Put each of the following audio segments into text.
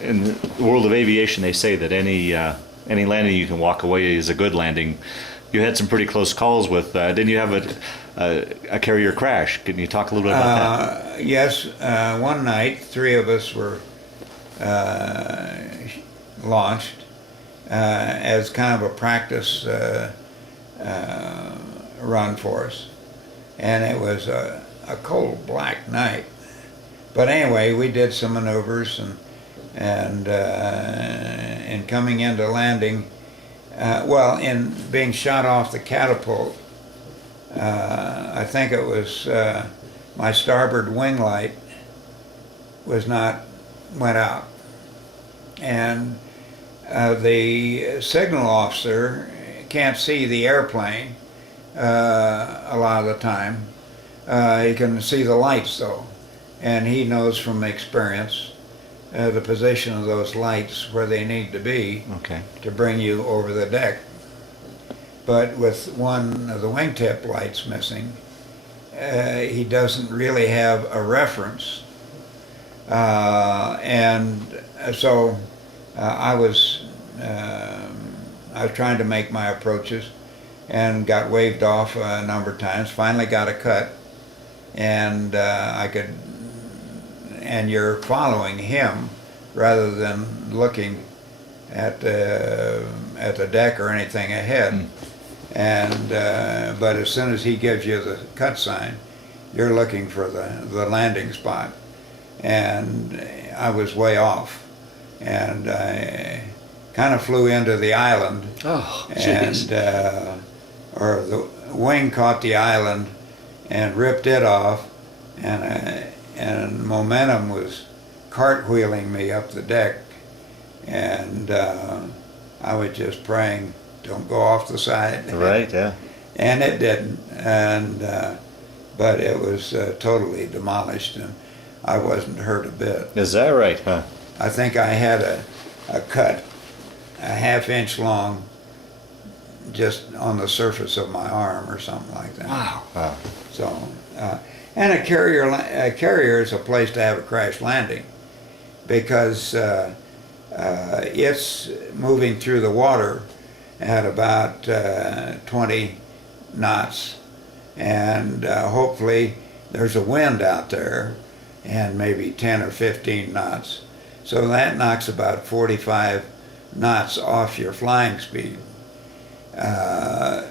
in the world of aviation, they say that any landing you can walk away is a good landing. You had some pretty close calls with. Didn't you have a carrier crash? Can you talk a little bit about that? Yes, one night, three of us were launched as kind of a practice run for us, and it was a cold black night. But anyway, we did some maneuvers, and in coming into landing, in being shot off the catapult, I think it was my starboard wing light went out, and the signal officer can't see the airplane a lot of the time. He can see the lights though, and he knows from experience the position of those lights where they need to be to bring you over the deck. But with one of the wingtip lights missing, he doesn't really have a reference. And so I was trying to make my approaches and got waved off a number of times. Finally got a cut, and and you're following him rather than looking at the deck or anything ahead. And but as soon as he gives you the cut sign, you're looking for the landing spot. And I was way off, and I kind of flew into the island. Oh, jeez. Or the wing caught the island and ripped it off, and momentum was cartwheeling me up the deck, and I was just praying, don't go off the side. Right, yeah. And it didn't, and but it was totally demolished, and I wasn't hurt a bit. Is that right, huh? I think I had a cut, a half-inch long, just on the surface of my arm or something like that. Wow. So, and a carrier is a place to have a crash landing, because it's moving through the water at about 20 knots, and hopefully there's a wind out there, and maybe 10 or 15 knots. So that knocks about 45 knots off your flying speed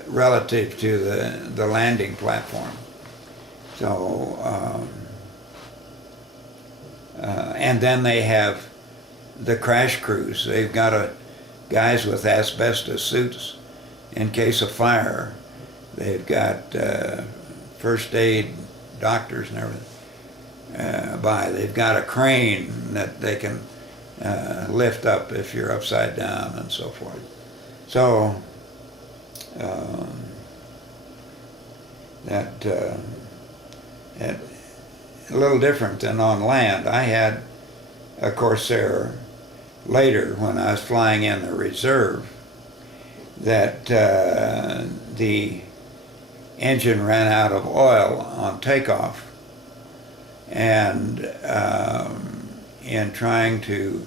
relative to the landing platform. So, and then they have the crash crews. They've got guys with asbestos suits in case of fire. They've got first aid doctors and everything. They've got a crane that they can lift up if you're upside down and so forth. So that a little different than on land. I had a Corsair later when I was flying in the reserve that the engine ran out of oil on takeoff, and in trying to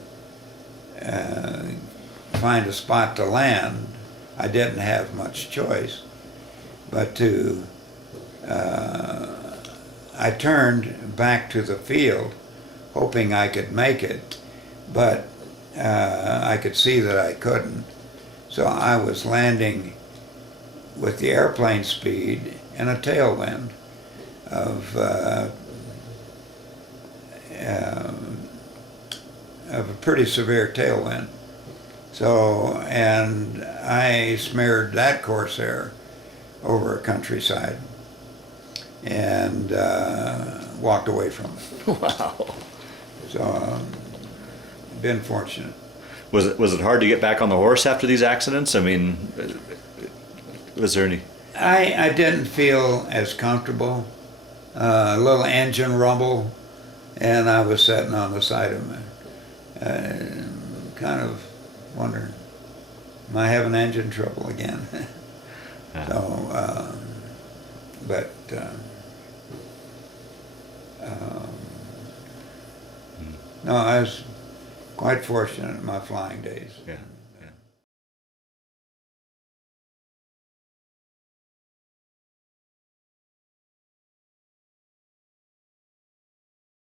find a spot to land, I didn't have much choice but to I turned back to the field hoping I could make it, but I could see that I couldn't. So I was landing with the airplane speed and a tailwind of a pretty severe tailwind. So, and I smeared that Corsair over a countryside and walked away from it. Wow. So, been fortunate. Was it hard to get back on the horse after these accidents? I mean, was there any? I didn't feel as comfortable. A little engine rumble, and I was sitting on the side of me, kind of wondering, am I having engine trouble again? Yeah. So, no, I was quite quite fortunate in my flying days. Yeah.